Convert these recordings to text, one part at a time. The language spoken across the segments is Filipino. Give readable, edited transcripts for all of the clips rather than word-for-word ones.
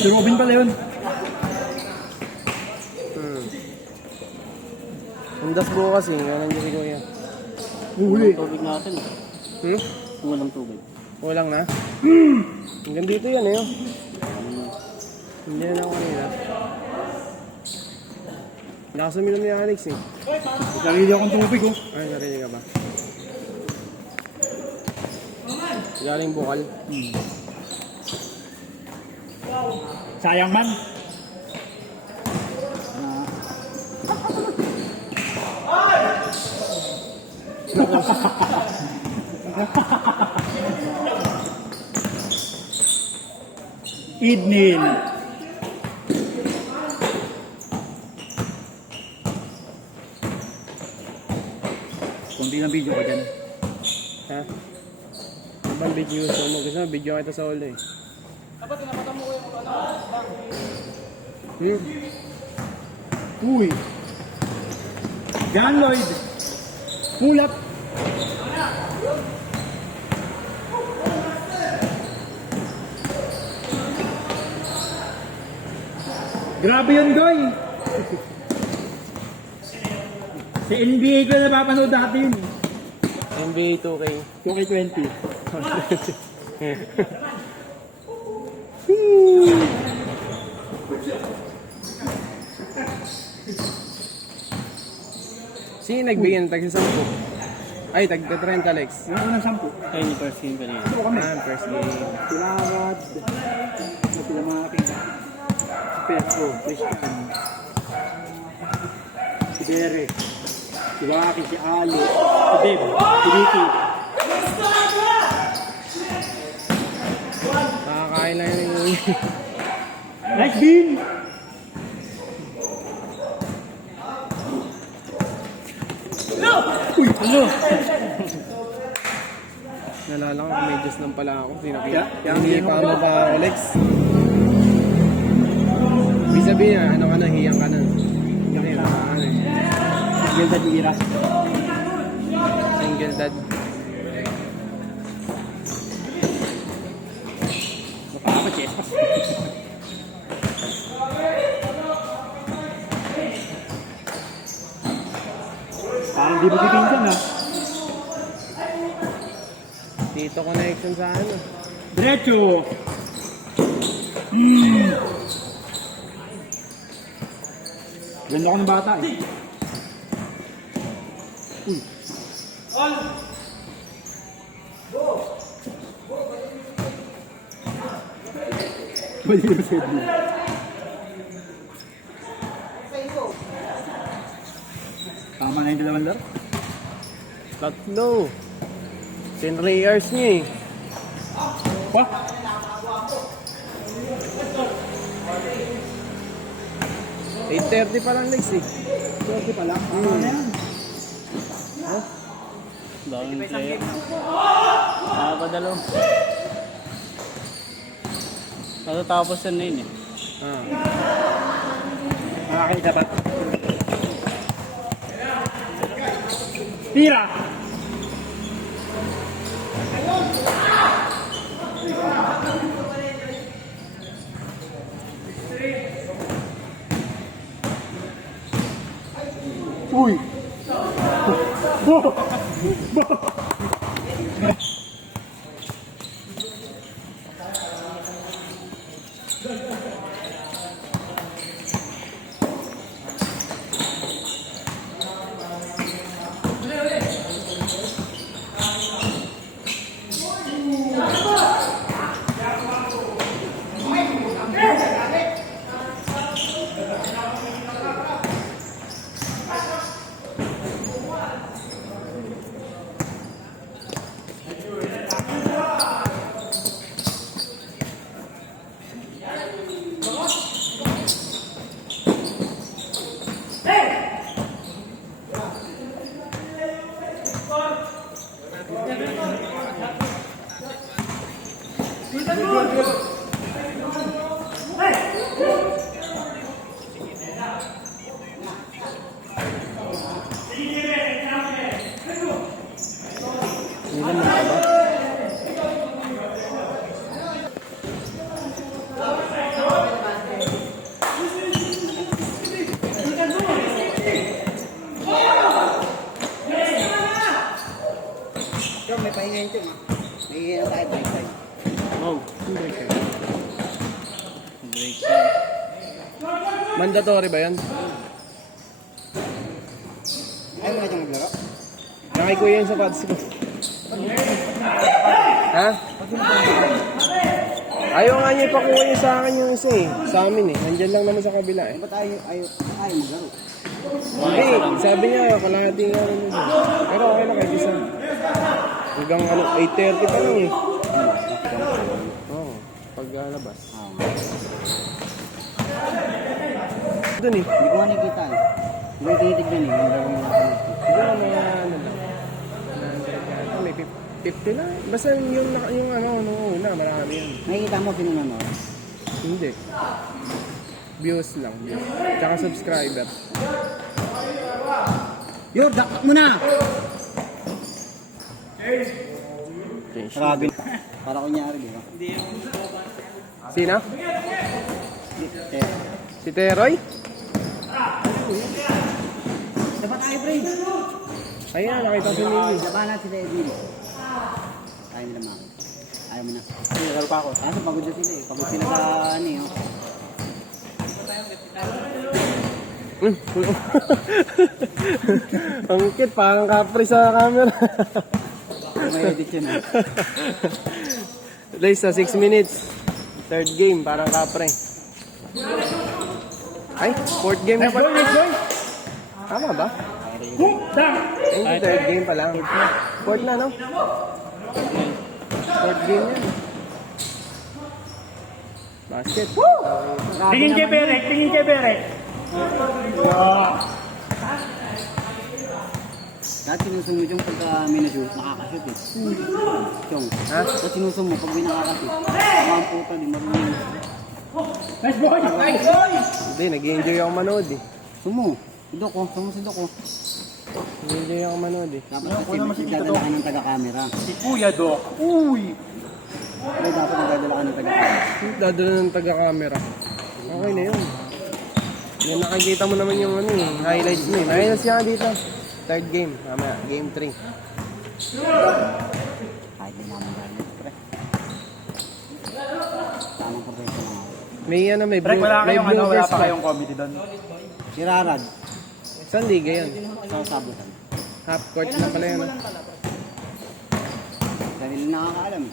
Si Robin pala yun. Undas bukas eh, kaya nandiyan si Kuya. Huli. Tubig natin. Walang tubig. Kulang na? Hanggang dito yan eh. Hindi na ako kanina. Nakasuminom ni Alex eh. Sarili akong tubig oh. Ay, narinig ka ba? Galing bukal. Sayang man. Idnil. Kunti na video ko dyan. Ha? Ano bang video gusto mo? Gusto mo video kita sa ulo eh. Dapat tinapatan mo ko yung Uy. John Lloyd. Pull up. Grabe yun, Goy. Sa NBA ko na napapanood dati yun. NBA 2K. 2K20. Sino nagbigyan ng tag-10? Ay, tag-30 Alex. Yung unang 10. Ayun yung first game kanina. Ito kami. First game. Sila Rod. Sila mga kita. Si Petro, Christian. Si Derek. Si Rocky, si Ali. Si Deb. Si Ricky. Nakakain lang yun yung Nice beam! Ano? nalala ko, medyas lang pala ako. Yeah, Hindi pa mo pa Alex. Ibig sabihin na, ano ka na, hiyang ka na. Kasi ano eh. Gilda Dira. Single dad. Baka ako, Chespas. Parang di magpipinsan ha. Dito connection sa ano. Diretso! Ganda ko ng bata eh. Pwede na sa headline. Tama na yung dalawang laro. Tatlo. 10 layers niya eh. Pa? $8.30 pa lang Lex eh. 30 pa lang. Tama na yan. Daming player. Nakapadalo. Natatapos na yun eh. Ah. Makakita ba? Tira! Uy! Ilan mo ka ba? may pahinga ito, ma. May hihinga tayo, break time. Oh, Break time. mandatory ba yan? Ayaw mo na dyan maglaro? Nakay ko yan sa pads ko. Ha? Ayaw nga niya ipakuha niya sa akin yung isa eh. Sa amin eh. Nandyan lang naman sa kabila eh. Ba't ayaw maglaro? Hindi, sabi niya, kalahati nga rin isa. Pero okay na kahit isa. Hanggang ano, 8:30 pa lang eh. Oo, paglalabas. Doon eh. Hindi ko nga nakikita. Hindi ko tinitignan eh. Siguro may ano lang. May 50 lang. Basta yung ano, una, marami yan. Nakikita mo pinunod? Hindi. Views lang. Views. Tsaka subscriber. Yo, dakot mo na! Grabe. Para kunyari, di ba? Sino? Eh, Si Teroy? dapat tayo, pre. Ayun, nakita ko si Mili. Labanan sila Edwin. Ayaw nila maki. Ayaw mo na. Nagkaro pa ako. Kaso pagod na sila eh. Pagod sila sa ano eh. Ang cute, parang kapre sa camera. May edit yun eh. Guys, sa 6 minutes. Third game, parang kapre. Ay, fourth game na pala. Tama ba? Ay, hindi, third game pa lang. Fourth na, no? Fourth game yan. Basket. Tingin kay Berek, tingin kay Berek. Dahil sinusunod yung pagka minashoot, nakakashoot eh. Chong. Ha? Dahil sinusunod mo pag may nakakashoot. Mga puta, di marunong. Nice boy! Nice boy! Hindi, nag-enjoy ako manood eh. Sumo. Sumo si Doko. Nag-enjoy ako manood eh. Dapat kasi magdadala ka ng taga-camera. Si Kuya Dok. Uy! Pero dapat magdadala ka ng taga-camera. Dadalo ng taga-camera. Okay na yun. Yan, nakikita mo naman yung ano eh, highlights mo eh. Highlights yan dito. Third game. Mamaya, game 3. Kahit di naman gano'n. Pre. Tamang professional. May ano, may Brek, wala kayong ano, wala bloopers pa pa. kayong comedy doon. Si Rarad. Saan liga yun? Sa sabutan. Half court na pala yun. Sarili nakakaalam.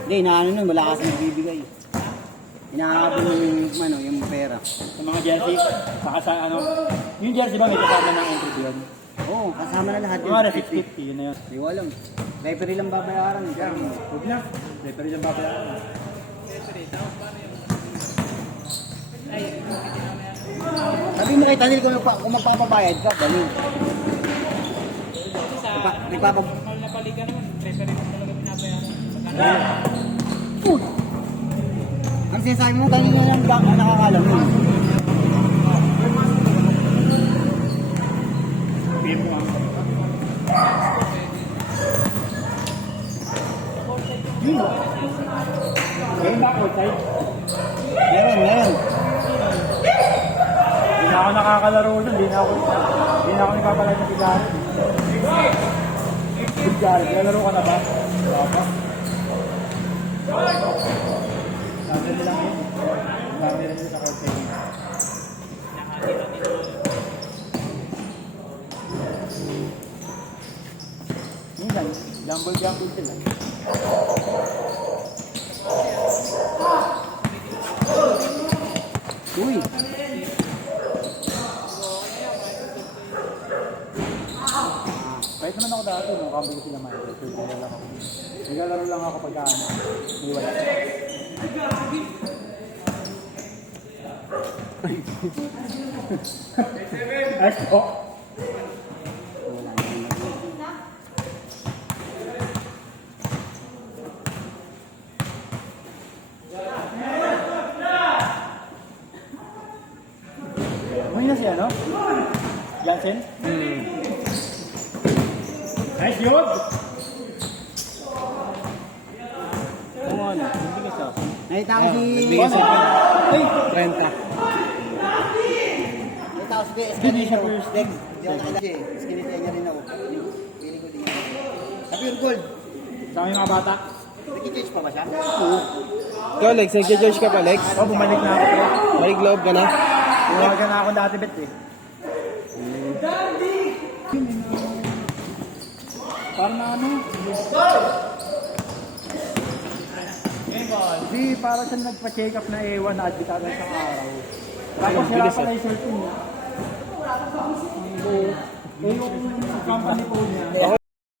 Hindi, inaano nun, wala kasi nagbibigay. Inaabot yung pera. Sa mga jersey, saka sa ano, yung jersey ba may kasama ng entry yun? Oo, kasama na lahat Mga 650, yun na yun. Hindi ko alam. Referee lang babayaran. Huwag na. Referee lang babayaran. Sabi mo kay Tanil kung magpapabayad ka, ganun. Normal na paliga naman, referee lang talaga binabayaran. Ang sinasabi mo, Tanil nga lang nakakalam mo. Pin mo Meron ba ako side? Meron. Hindi na ako nakakalaro doon, hindi na ako nagpapalag ng sigari. Sigari, nalaro ka na ba? Wala pa. Sabi nila yun. Sabi nila sa court. Minsan, jumble sila. Uy! Kahit naman ako dati, nung kambi ko sila naglalaro lang ako pag ano, may wala. Ayos po. May na siya, no? Jansen? Nice yun! Kung ano, hindi ka sa. Nakita ko si... Nagbigay sa Uy! 30. Nakita ko si Escanilla first leg. Hindi ako nakita siya eh. Escanilla niya rin ako. Piling ko din yan. Sa Pure Gold. Sa aking mga bata. Nag-change pa ba siya? Ikaw, Lex, nagja-judge ka pa, Lex? Oh, bumalik na ako. Pre. May glove ka na? Bumaga na ako dati, bet eh. Parang na ano? Di, para siya nagpa-check up na ewan na admit agad sa araw. Tapos Bilis, hirapan na yung cellphone niya. Yung company po niya.